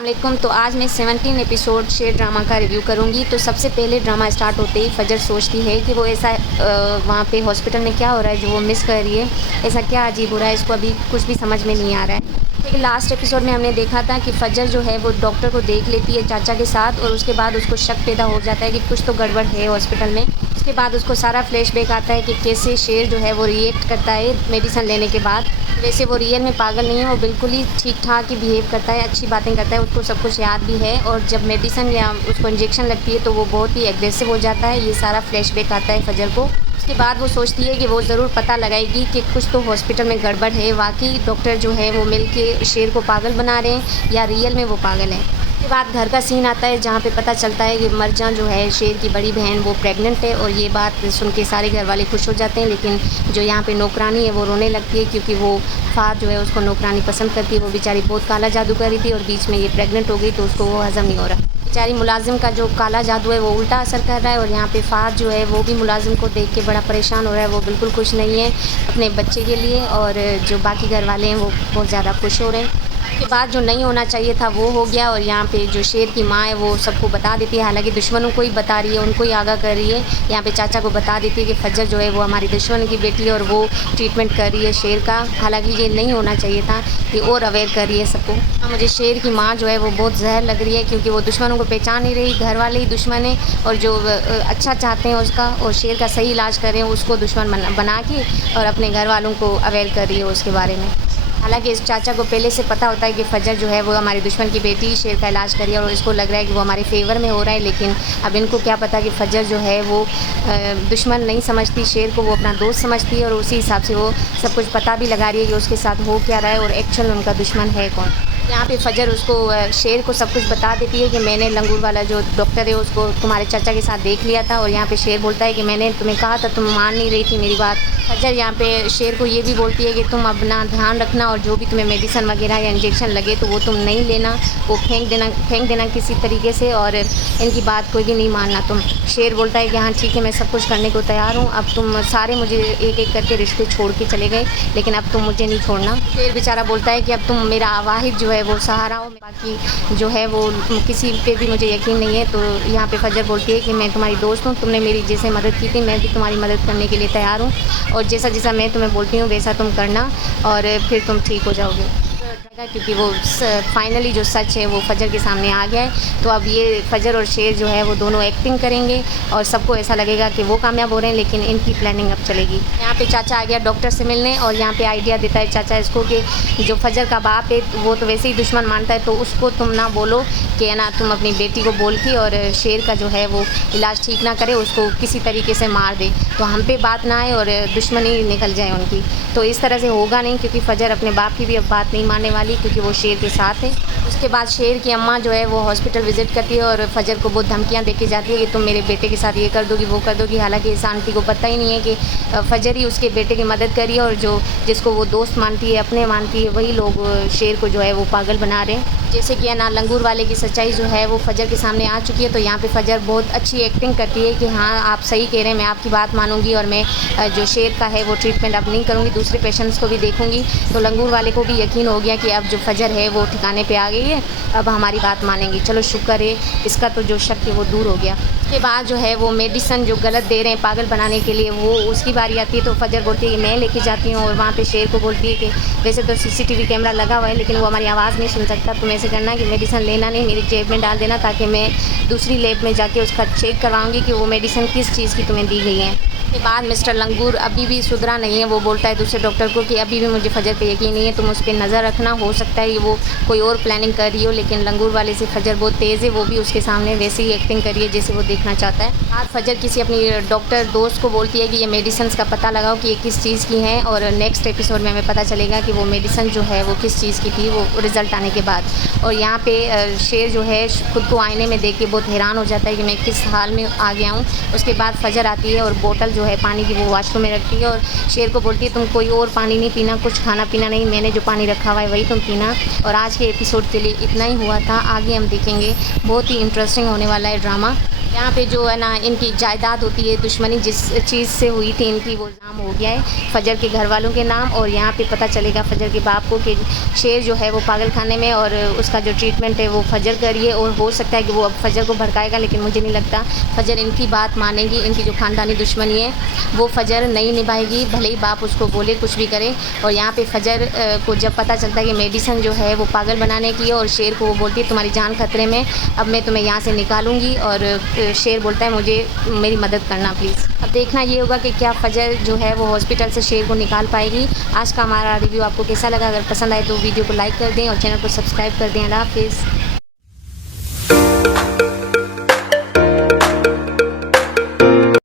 अस्सलामुअलैकुम। तो आज मैं 17 एपिसोड शेर ड्रामा का रिव्यू करूंगी। तो सबसे पहले ड्रामा स्टार्ट होते ही फजर सोचती है कि वो ऐसा वहाँ पे हॉस्पिटल में क्या हो रहा है जो वो मिस कर रही है, ऐसा क्या अजीब हो रहा है, इसको अभी कुछ भी समझ में नहीं आ रहा है। लेकिन लास्ट एपिसोड में हमने देखा था कि फजर जो है वो डॉक्टर को देख लेती है चाचा के साथ, और उसके बाद उसको शक पैदा हो जाता है कि कुछ तो गड़बड़ है हॉस्पिटल में। उसके बाद उसको सारा फ्लैशबैक आता है कि कैसे शेर जो है वो रिएक्ट करता है मेडिसिन लेने के बाद। वैसे वो रियल में पागल नहीं है, वो बिल्कुल ही ठीक ठाक ही बिहेव करता है, अच्छी बातें करता है, उसको सब कुछ याद भी है। और जब मेडिसिन या उसको इंजेक्शन लगती है तो वो बहुत ही एग्रेसिव हो जाता है। ये सारा फ्लैशबैक आता है फजर को। उसके बाद वो सोचती है कि वो ज़रूर पता लगाएगी कि कुछ तो हॉस्पिटल में गड़बड़ है, वाकई डॉक्टर जो है वो मिल के शेर को पागल बना रहे हैं या रियल में वो पागल है। उसके बाद घर का सीन आता है जहाँ पे पता चलता है कि मरजां जो है शेर की बड़ी बहन वो प्रेग्नेंट है, और ये बात सुन के सारे घर वाले खुश हो जाते हैं। लेकिन जो यहाँ पे नौकरानी है वो रोने लगती है, क्योंकि वो फात जो है उसको नौकरानी पसंद करती है। वो बेचारी बहुत काला जादू कर रही थी और बीच में ये प्रेग्नेंट हो गई, तो उसको वो हज़म नहीं हो रहा। बेचारी मुलाजिम का जो काला जादू है वो उल्टा असर कर रहा है, और यहाँ पे फात जो है वो भी मुलाजिम को देख के बड़ा परेशान हो रहा है। वो बिल्कुल खुश नहीं है अपने बच्चे के लिए, और जो बाकी घर वाले हैं वो बहुत ज़्यादा खुश हो रहे हैं। के बाद जो नहीं होना चाहिए था वो हो गया, और यहाँ पे जो शेर की माँ है वो सबको बता देती है, हालांकि दुश्मनों को ही बता रही है, उनको ही आगाह कर रही है। यहाँ पे चाचा को बता देती है कि फजर जो है वो हमारी दुश्मन की बेटी है और वो ट्रीटमेंट कर रही है शेर का, हालांकि ये नहीं होना चाहिए था, ये और अवेयर कर रही है सबको। मुझे शेर की माँ जो है वो बहुत जहर लग रही है, क्योंकि वो दुश्मनों को पहचान नहीं रही, घर वाले ही दुश्मन है, और जो अच्छा चाहते हैं उसका और शेर का सही इलाज करें उसको दुश्मन बना के और अपने घर वालों को अवेयर कर रही है उसके बारे में। हालांकि इस चाचा को पहले से पता होता है कि फजर जो है वो हमारे दुश्मन की बेटी शेर का इलाज करी है, और इसको लग रहा है कि वो हमारे फेवर में हो रहा है। लेकिन अब इनको क्या पता कि फजर जो है वो दुश्मन नहीं समझती शेर को, वो अपना दोस्त समझती है, और उसी हिसाब से वो सब कुछ पता भी लगा रही है कि उसके साथ हो क्या रहा है और एक्चुअल में उनका दुश्मन है कौन। यहाँ पे फजर उसको शेर को सब कुछ बता देती है कि मैंने लंगूर वाला जो डॉक्टर है उसको तुम्हारे चाचा के साथ देख लिया था, और यहाँ पे शेर बोलता है कि मैंने तुम्हें कहा था, तुम मान नहीं रही थी मेरी बात। फजर यहाँ पे शेर को ये भी बोलती है कि तुम अपना ध्यान रखना, और जो भी तुम्हें मेडिसिन वगैरह या इंजेक्शन लगे तो वो तुम नहीं लेना, वो फेंक देना किसी तरीके से, और इनकी बात कोई भी नहीं मानना तुम। शेर बोलता है कि हाँ ठीक है, मैं सब कुछ करने को तैयार हूँ, अब तुम सारे मुझे एक एक करके रिश्ते छोड़ के चले गए, लेकिन अब तुम मुझे नहीं छोड़ना। शेर बेचारा बोलता है कि अब तुम मेरा वाहिद जो है वो सहारा हो, बाकी जो है वो किसी पे भी मुझे यकीन नहीं है। तो यहाँ पे फजर बोलती है कि मैं तुम्हारी दोस्त हूँ, तुमने मेरी जैसे मदद की थी मैं भी तुम्हारी मदद करने के लिए तैयार हूँ, और जैसा जैसा मैं तुम्हें बोलती हूँ वैसा तुम करना, और फिर तुम ठीक हो जाओगे। क्योंकि वो फाइनली जो सच है वो फजर के सामने आ गया है। तो अब ये फजर और शेर जो है वो दोनों एक्टिंग करेंगे, और सबको ऐसा लगेगा कि वो कामयाब हो रहे हैं, लेकिन इनकी प्लानिंग अब चलेगी। यहाँ पे चाचा आ गया डॉक्टर से मिलने, और यहाँ पे आइडिया देता है चाचा इसको कि जो फजर का बाप है वो तो वैसे ही दुश्मन मानता है, तो उसको तुम ना बोलो कि है ना, तुम अपनी बेटी को बोल के और शेर का जो है वो इलाज ठीक ना करे, उसको किसी तरीके से मार दे, तो हम पे बात ना आए और दुश्मनी निकल जाए उनकी। तो इस तरह से होगा नहीं, क्योंकि फजर अपने बाप की भी अब बात नहीं मानने वाली, क्योंकि वो शेर के साथ है। उसके बाद शेर की अम्मा जो है वो हॉस्पिटल विज़िट करती है, और फजर को बहुत धमकियाँ देके जाती है कि तुम मेरे बेटे के साथ ये कर दोगी वो कर दोगी। हालांकि इस आंटी को पता ही नहीं है कि फजर ही उसके बेटे की मदद करी है, और जो जिसको वो दोस्त मानती है, अपने मानती है, वही लोग शेर को जो है वो पागल बना रहे हैं। जैसे कि ना लंगूर वाले की सच्चाई जो है वो फजर के सामने आ चुकी है। तो यहाँ पे फजर बहुत अच्छी एक्टिंग करती है कि हाँ आप सही कह रहे हैं, मैं आपकी बात मानूंगी, और मैं जो शेर का है वो ट्रीटमेंट अब नहीं करूँगी, दूसरे पेशेंट्स को भी देखूंगी। तो लंगूर वाले को भी यकीन हो गया कि अब जो फजर है वो ठिकाने पे आ गई है, अब हमारी बात मानेंगी। चलो शुक्र है, इसका तो जो शक है वो दूर हो गया। उसके बाद जो है वो मेडिसिन जो गलत दे रहे हैं पागल बनाने के लिए, वो उसकी बारी आती है। तो फजर बोलती है कि मैं लेके जाती हूँ, और वहाँ पे शेर को बोलती है कि वैसे तो CCTV कैमरा लगा हुआ है, लेकिन वो हमारी आवाज़ नहीं सुन सकता, तुम ऐसे करना कि मेडिसिन लेना नहीं, मेरी जेब में डाल देना, ताकि मैं दूसरी लैब में जाके उसका चेक करवाऊँगी कि वो मेडिसिन किस चीज़ की तुम्हें दी गई है। के बाद मिस्टर लंगूर अभी भी सुधरा नहीं है, वो बोलता है दूसरे डॉक्टर को कि अभी भी मुझे फजर पे यकीन नहीं है, तुम उस पर नज़र रखना, हो सकता है कि वो कोई और प्लानिंग कर रही हो। लेकिन लंगूर वाले से फजर बहुत तेज़ है, वो भी उसके सामने वैसे ही एक्टिंग करी है जैसे वो देखना चाहता है। आज फजर किसी अपनी डॉक्टर दोस्त को बोलती है कि ये मेडिसिन का पता लगाओ कि ये किस चीज़ की हैं, और नेक्स्ट एपिसोड में हमें पता चलेगा कि वो मेडिसिन जो है वो किस चीज़ की थी, वो रिज़ल्ट आने के बाद। और यहाँ पे शेर जो है खुद को आईने में देख के बहुत हैरान हो जाता है कि मैं किस हाल में आ गया हूँ। उसके बाद फजर आती है और बोतल जो है पानी की वो वॉशरूम में रखती है, और शेर को बोलती है तुम कोई और पानी नहीं पीना, कुछ खाना पीना नहीं, मैंने जो पानी रखा हुआ है वही तुम पीना। और आज के एपिसोड के लिए इतना ही हुआ था, आगे हम देखेंगे, बहुत ही इंटरेस्टिंग होने वाला है ड्रामा। यहाँ पे जो है ना इनकी जायदाद होती है, दुश्मनी जिस चीज़ से हुई थी इनकी, वो नाम हो गया है फ़जर के घर वालों के नाम। और यहाँ पे पता चलेगा फ़जर के बाप को कि शेर जो है वो पागल खाने में, और उसका जो ट्रीटमेंट है वो फ़जर करिए। और हो सकता है कि वो अब फ़जर को भड़काएगा, लेकिन मुझे नहीं लगता फ़जर इनकी बात मानेगी। इनकी जो ख़ानदानी दुश्मनी है वो फ़जर नहीं निभाएगी, भले ही बाप उसको बोले कुछ भी करे। और यहाँ पे फ़जर को जब पता चलता है कि मेडिसिन जो है वो पागल बनाने की है, और शेर को वो बोलती है तुम्हारी जान खतरे में, अब मैं तुम्हें यहाँ से निकालूंगी। और शेर बोलता है मुझे मेरी मदद करना प्लीज़। अब देखना ये होगा कि क्या फ़जर जो है वो हॉस्पिटल से शेर को निकाल पाएगी। आज का हमारा रिव्यू आपको कैसा लगा? अगर पसंद आए तो वीडियो को लाइक कर दें और चैनल को सब्सक्राइब कर दें। अल्लाह हाफ़िज़।